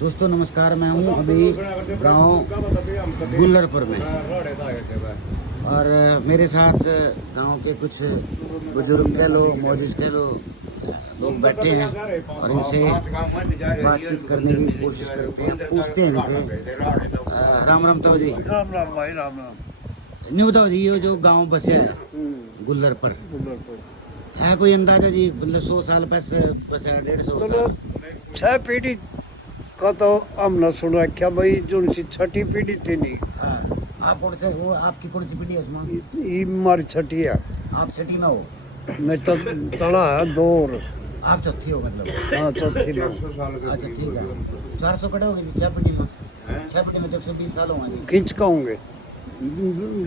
दोस्तों नमस्कार, मैं हूँ अभी गांव गुल्लरपुर में और मेरे साथ गांव के कुछ बुजुर्ग कह लो, मौजूद कह लो, लोग बैठे हैं और इनसे बातचीत करने की कोशिश करते हैं, पूछते हैं इनसे। राम राम ताऊ जी। राम राम भाई, राम राम। नहीं बताओ जी, ये जो गांव बसे है गुल्लरपुर है, कोई अंदाजा जी? मतलब 100 साल बसे 150 चलो 6 पीढ़ी का तो हमने सुना क्या भाई, जो छठी पीढ़ी थी नहीं। आप कौन से वो, आपकी कौन सी पीढ़ी है उसमें? ये हमारी छठी है। आप छठी में हो? मैं तो तड़ा है 2 और आप चौथी हो मतलब? हाँ चौथी में। अच्छा ठीक है। 400 कड़े हो गए जी 6 पीढ़ी में। 6 पीढ़ी में तो 120 साल होंगे जी। खींच का होंगे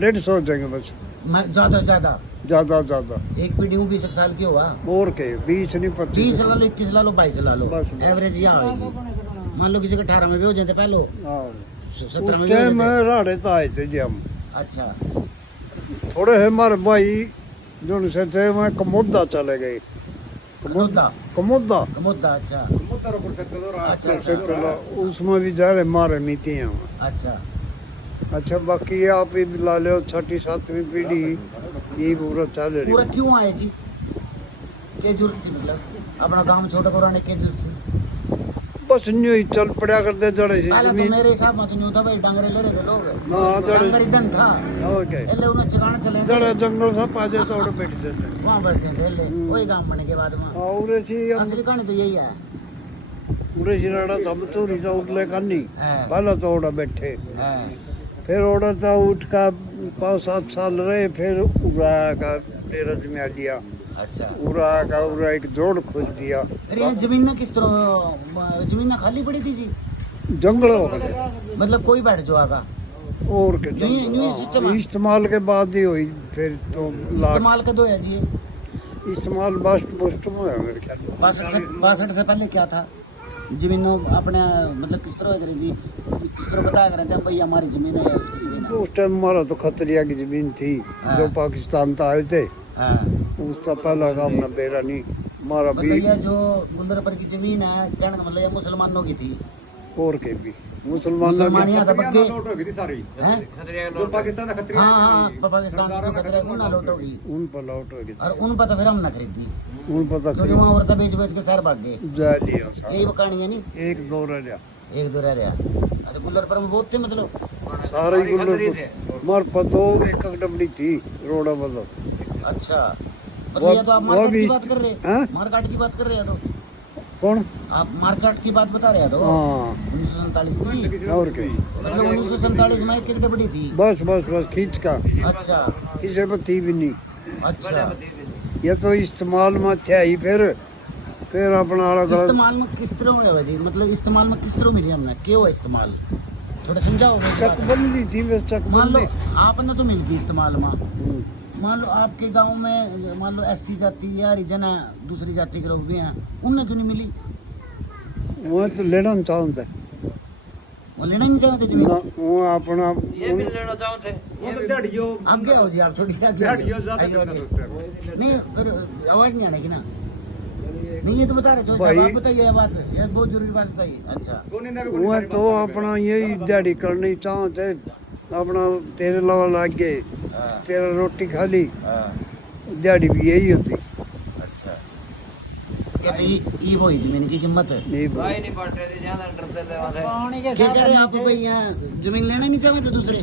150 हो जाएंगे बस। ज्यादा ज्यादा ज्यादा एक पीढ़ी में 20 साल की होगा और के 20 नहीं 25 20 ला लो, 21 ला लो, 22 ला लो, बस। एवरेज यह आएगी। मान लो किसी के 18 में भी हो जाते पहले, हाँ। 17 में उस भी हो टाइम जाते। राड़े तो आए थे जी हम। अच्छा थोड़े है हमारे भाई जो से थे, मैं कमोदा चले गए। कमोदा कमोदा कमोदा। अच्छा अच्छा से अच्छा चला, उसमें भी जा रहे मारे मीती हैं। अच्छा। अच्छा बाकी आप ही ला लो 6ठी 7वीं पीढ़ी ये पूरा चल रही। पूरा क्यों आए जी? क्या जरूरत थी? मतलब अपना काम छोटा कराने की जरूरत थी? बस न्यू ही चल पड़ा करते जड़े से पहले तो जमीन। मेरे हिसाब में तो न्यू था भाई, डांगरे ले रहे थे लोग। हाँ, डांगर इधन था, ओके ले उन्हें चिकाने चले जड़े थे, जंगल सब पाजे तोड़ बैठ जाते। वहाँ बसे थे ले, वही काम बनने के बाद में। और ऐसी असली कहानी तो यही है। पूरे शिराड़ा तब चोरी था उठले करनी। हाँ, पहले तो ओड़ा बैठे, हाँ, फिर ओड़ा था उठ का 5-7 साल रहे, फिर उड़ा का डेरा में आ लिया। अच्छा। उड़ा का उड़ा एक जोड़ खोज दिया। अरे ये जमीन ना किस तरह, जमीन ना खाली पड़ी थी जी? जंगल हो गए मतलब कोई बैठ जो आगा और के यूं सिस्टम है। इस्तेमाल के बाद ही हुई फिर तो लाख इस्तेमाल का दो है जी। इस्तेमाल बस्ट पोस्ट में है मेरे ख्याल में। 62 से पहले क्या था? जमीनों अपने मतलब किस तरह करें जी, किस तरह बताया करें जब भाई हमारी जमीन है या उसकी जमीन है? उस टाइम हमारा तो खतरिया की जमीन थी। हाँ। जो पाकिस्तान था आए थे, हाँ। उसका पहला काम न बेरा नहीं हमारा मतलब भी ये जो गुंदरपुर की जमीन है, कहने का मतलब ये मुसलमानों की थी। और के भी मुसलमानों मुसलमानियां था बग्गे होगी सारी हैं? जो पाकिस्तान का खतरी हाँ हाँ, पाकिस्तान की जो खतरे को ना लौट होगी, उन पर लौट हो गई। और उन पर तो फिर हम ना खरीदी, उन पर तो क्योंकि वहाँ औरतें बेच बेच के शहर भाग गए। जा लिया सारा। यही वो कहानी है नहीं? 1-2 रह गया एक दो रह रहा। अच्छा, गुल्लरपुर में बहुत थे मतलब? सारे ही गुल्लर मार पतो एक डबड़ी थी रोड़ा बदल। अच्छा, वो- मतलब ये तो आप वो मार्केट भी- की बात कर रहे हाँ? हैं, मार्केट की बात कर रहे हैं तो कौन? आप मार्केट की बात बता रहे हैं तो हाँ 1947 की, और के मतलब 1947 में एक डबड़ी थी। बस खींच का अच्छा किसी पर थी भी नहीं। अच्छा। ये तो इस्तेमाल में थे ही फिर अपना अलग अलग इस्तेमाल में किस तरह होने वाली, मतलब इस्तेमाल में किस तरह मिली हमने, क्यों है इस्तेमाल? थोड़ा समझाओ मुझे। चकबंदी थी बस मान लो चकबंदी। आपने तो मिल गई इस्तेमाल में, मान लो आपके गांव में मान लो एससी जाति या हरिजन है, दूसरी जाति के लोग भी हैं, उन्हें क्यों नहीं मिली? वो तो लेना चाहते वो लेना ही नहीं चाहते जमीन। वो अपना ये भी लेना चाहते वो तो दिहाड़ियों आगे आओ जी, आप थोड़ी सी आगे दिहाड़ियों ज्यादा आइए, करना आइए। सोचते हैं। नहीं फिर आवाज नहीं आने की ना। नहीं ये तो बता रहे जो भाई- आप बताइए, ये बात ये बहुत जरूरी बात बताइए। अच्छा वो तो अपना यही दिहाड़ी करनी चाहते अपना तेरे अलावा लाग गए हाँ, तेरा रोटी खा ली, हाँ, दिहाड़ी भी यही होती। अच्छा। ये तो ये वही जमीन की कीमत है। नहीं भाई नहीं बांटे थे ज्यादा डरते ले वहां क्या कह रहे हैं आप भाई, यहाँ जमीन लेना ही नहीं चाहते दूसरे?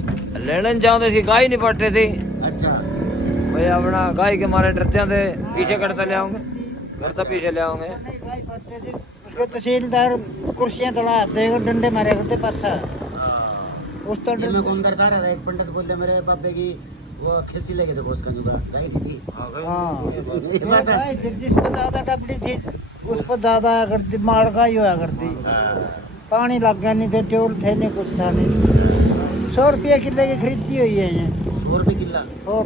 लेना चाहते थे, गाय नहीं बांटे थे अच्छा भाई, अपना गाय के मारे डरते थे, पीछे करते ले आओगे, करता पीछे ले आओगे। उसको तहसीलदार कुर्सियां तड़ा देगा, डंडे मारे करते पाछा उस तो ये मैं कौन करता रहा था, एक पंडित बोलते मेरे पापे की वो खिस्सी लेके देखो उसका जुगा गाय की थी। हाँ ये बात है। जिस पर ज्यादा डबड़ी थी उस पर ज्यादा करती माड़ का ही होया करती। पानी लग गया नहीं थे, ट्यूल थे नहीं, कुछ था नहीं। 100 रुपये किले की खरीदी हुई है ये। 100 रुपये किला। और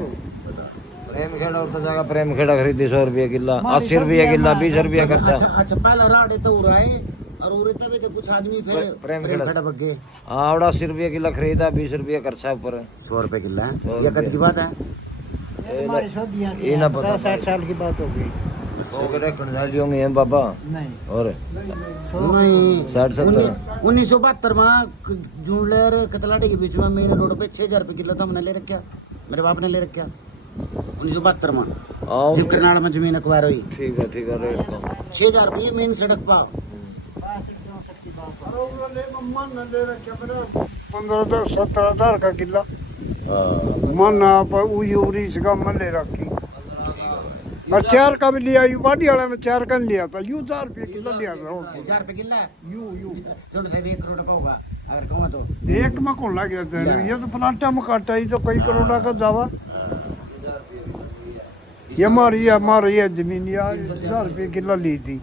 प्रेम खेड़ा और तो जगह प्रेम खेड़ा खरीदी 100 रुपये किला, 80 रुपये किला, 20 रुपये खर्चा। अच्छा पहला राडे तो हो रहा है और उरे तबे तो कुछ आदमी फिर प्रेम खड़ा खेड़ा बग गए। हाँ, आवड़ा 80 रुपये किला खरीदा, 20 रुपये खर्चा ऊपर। 100 रुपये किला है, 100 ये कद की बात है? ये हमारी शादियाँ की ये ना हैं, पता 50-60 साल की बात हो गई। ओकरे कंडालियों में है बाबा नहीं और नहीं 60-70 1972 में जूलर कतलाड़ी के बीच में मेन रोड पे 6,000 रुपये किलो था, हमने ले रखा, मेरे बाप ने ले रखा 1972 में, आओ जब करनाल में जमीन अखबार हुई। ठीक है रेट तो 6,000 रुपये मेन सड़क पा। 15-17 का किला मन आप उरी इसका मन ले रखी और 4 का भी लिया यू बाडी वाला में 4 का लिया था यू 4 रुपये किलो लिया था 1,000 रुपये किला यू जोड़ साहब 1 करोड़ का होगा अगर कहूँ तो। एक में कौन लग गया था ये तो प्लांटा में काटा ही तो कई करोड़ा का दावा ये हमारी है जमीन यार 1,000 रुपये किलो ली थी।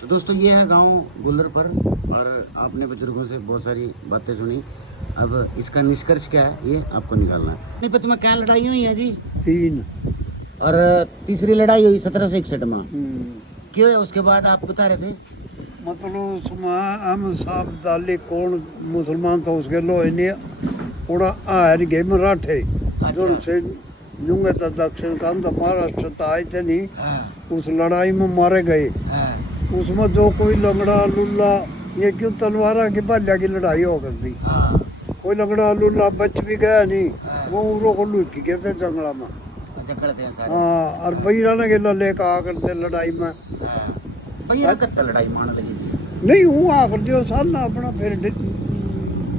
तो दोस्तों ये है गांव गुल्लर पर, और आपने बुजुर्गों से बहुत सारी बातें सुनी। अब इसका निष्कर्ष क्या है ये आपको निकालना है। पानीपत में क्या लड़ाई हुई है जी? 3 और तीसरी लड़ाई हुई 1761 में, क्यों है उसके बाद आप बता रहे थे? मतलब उसमें हम साहब डाले कौन मुसलमान तो उसके लो इन्हें पूरा आर गए मराठे जो से जुंगे तो दक्षिण का तो महाराष्ट्र तो आए थे नहीं, उस लड़ाई में मारे गए। उसमें जो कोई लंगड़ा लुल्ला ये क्यों तलवारा की बाल्या की लड़ाई हो कर दी, कोई लंगड़ा लुल्ला बच भी गया नहीं, वो उरो को लुट गए थे जंगला में। हाँ और बहिरा ने गेला लेकर आ करते लड़ाई में भैया कत्ता लड़ाई मान लगी थी? नहीं वो आ कर दियो साल ना अपना फिर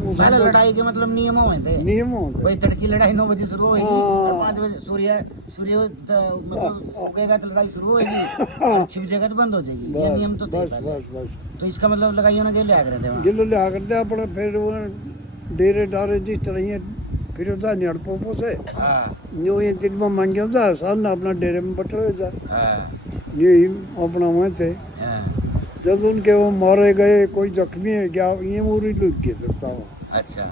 पहले लड़ाई के मतलब नियम हुए थे, नियम होते भाई तड़की लड़ाई 9 बजे शुरू होगी और 5 बजे सूर्य मतलब उगेगा तो लड़ाई शुरू होगी, 6 बजे तो बंद हो जाएगी, ये नियम तो थे बस पहले। बस बस तो इसका मतलब लगाइयो ना गेले आ रहे थे वहाँ। गिलो ले आ करते अपना फिर वो डेरे डारे जिस तरह ये फिर होता नहीं अड़पों से न्यू ये दिन में मांगे होता है साल ना अपना डेरे में बटले होता ये अपना वहाँ थे। जब उनके वो मारे गए कोई जख्मी है क्या ये मूरी लुट गए सकता वहाँ। अच्छा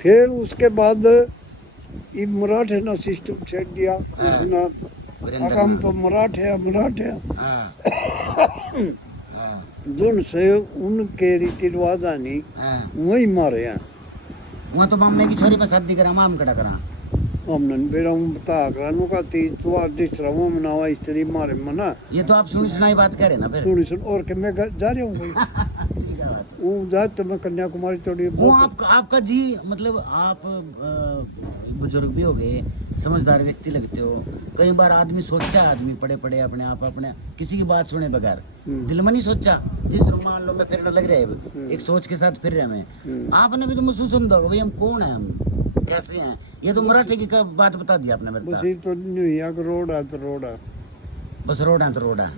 फिर उसके बाद ये मराठे ने सिस्टम छेड़ दिया उसने हम तो मराठे जुन से उनके रीति रिवाज नहीं वही मारे हैं। वहाँ तो मामे की छोरी पर शादी करा, माम कटा करा हमने फिर हम बता करा नुका तीज त्योहार जिस तरह वो मनावा स्त्री मारे मना। ये तो आप सुनी सुनाई बात करें ना फिर। सुन और के मैं जा रहा हूँ वो जा तो मैं कन्याकुमारी थोड़ी वो आपका जी मतलब आप बुजुर्ग भी हो गए, समझदार व्यक्ति लगते हो। कई बार आदमी सोचा, आदमी पड़े पड़े अपने आप अपने किसी की बात सुने बगैर दिल में नहीं सोचा। जिस तरह मान लो मैं फिरने लग रहे हैं एक सोच के साथ फिर रहे हैं, आपने भी तो महसूस होगा भाई हम कौन है, हम कैसे हैं। ये तो मराठे की बात बता दी आपने मेरे को। तो न्यू रोड है तो रोड है बस रोड है तो रोड है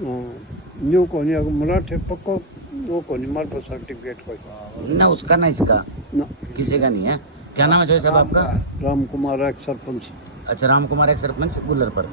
न्यू को नहीं मराठे पक्को वो को नहीं मार सर्टिफिकेट कोई ना उसका ना इसका ना किसी का नहीं है। क्या नाम है जो साहब आपका? राम कुमार एक सरपंच। अच्छा राम कुमार एक सरपंच गुल्लर पर।